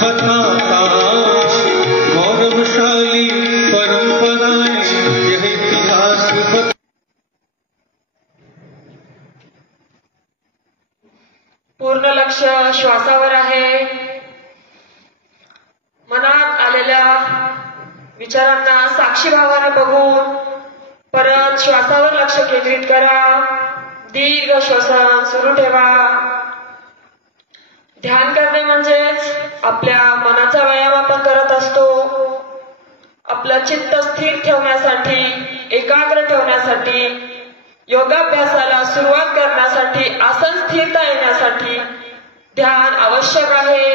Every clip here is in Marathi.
बताता गौरवशाली परंपराएं यह इतिहास पूर्ण लक्ष श्वासावर आहे। मनात आलेल्या विचारांना साक्षी भावाने बघून परत श्वासावर लक्ष केंद्रित करा। दीर्घ श्वसन सुरू ठेवा। ध्यान करणे म्हणजेच आपल्या मनाचा व्यायाम आपण करत असतो। आपलं चित्त स्थिर ठेवण्यासाठी, एकाग्र ठेवण्यासाठी, योगाभ्यासाला सुरुवात करण्यासाठी, आसन स्थिरता येण्यासाठी ध्यान आवश्यक आहे।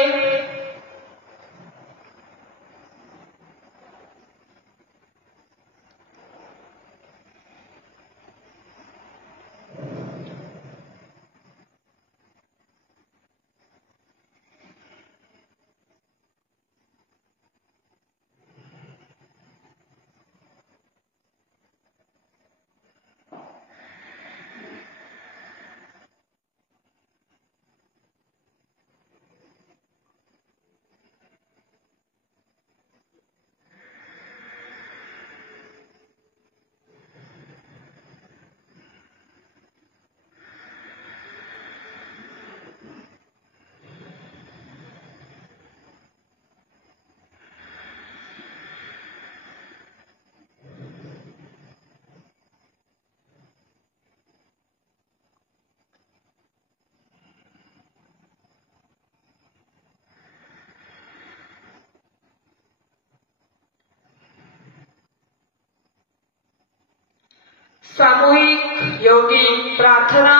सामूहिक योगी प्रार्थना।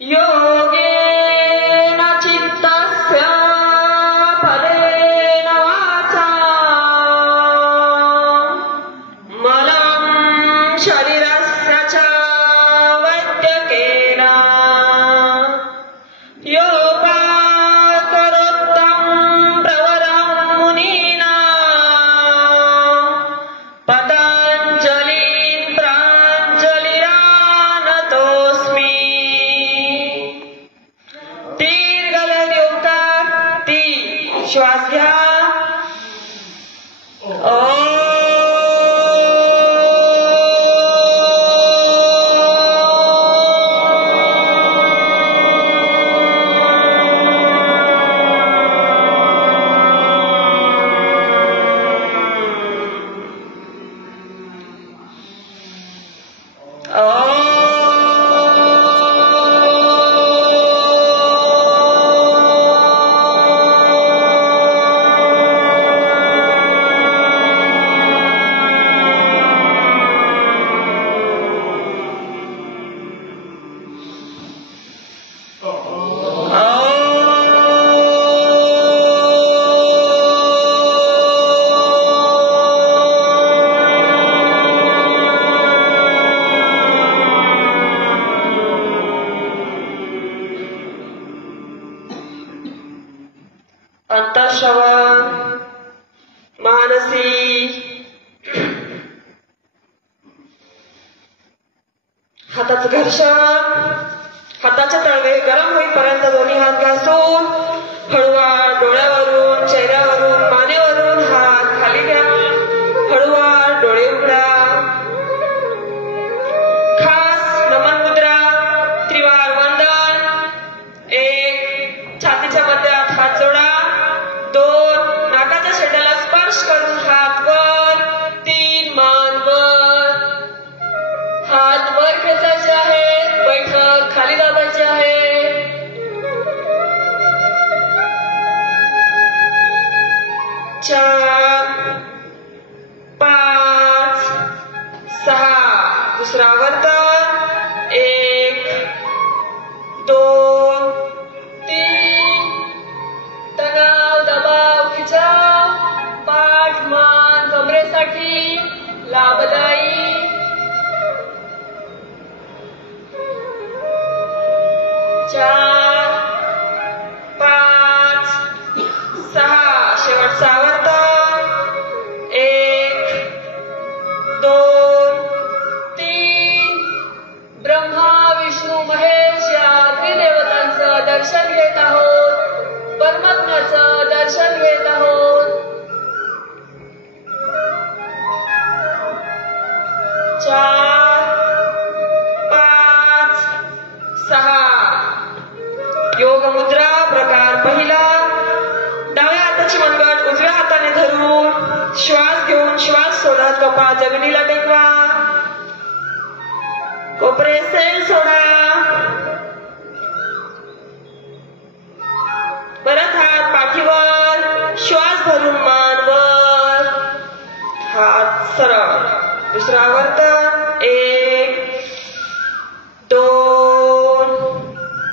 योगेन चित्तस्य फलेन वाचा मलं शरीरस्य च वैद्यकेन योगात् करोत्तं प्रवरं मुनीना पतञ्जलि श्वास घ्या। अंतःश्रवण, मानसी, हाताचं घर्षण, हाताचे तळवे गरम होईपर्यंत दोन्ही हात घासून हळूवार डोळ्यावरून, चेहऱ्यावरून, मानेवरून हात खाली घ्या। हळूवार डोळे उघडा। खास नमन मुद्रा, त्रिवार वंदन। 1 छातीच्या मध्यात हात जोडा। 2 नाकाच्या शेंड्याला स्पर्श करून हात वर। 3 मान वर। हात वर खेचायचे आहेत, बैठक खाली दाबायची आहे। 4 5 6 दुसरा वर्तन। 1 2 3 तणाव, दबाव, खिचाव, पाठ, मान, कमरेसाठी लाभदायी। 4 5 6 शेवटचा वर्तन। 1 2 3 ब्रह्मा विष्णू महेश या त्रिदेवतांचं दर्शन घेत आहोत। परमात्म्याचं दर्शन घेत आहोत. 4 5 6 योग मुद्रा प्रकार पहिला. डाव्या हाताची मनगट उजव्या हाताने धरून श्वास घेऊन श्वास सोडत कपाळ जमिनीला टेकवा. कोपरे सैल सोडा. परत हात पाठीवर, श्वास भरून मान वर, हात सरळ. दुसरा आवर्तन. 1 2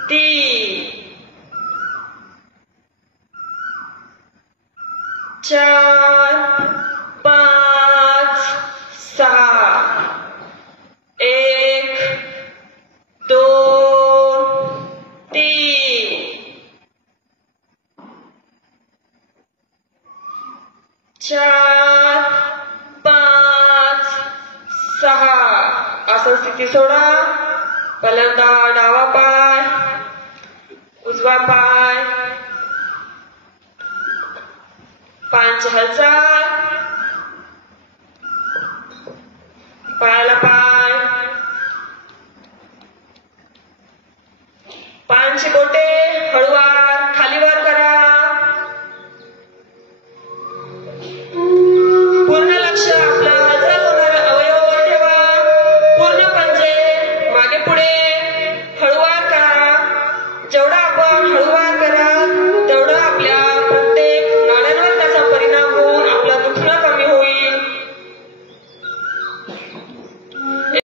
3 4 5 6 1 2 3 4 5 6. आसन स्थिती सोडा. पहिल्यांदा डावा पाय, उजवा पाय, पायांची हालचाल. पायाला पाय, पायांची बोटे हळू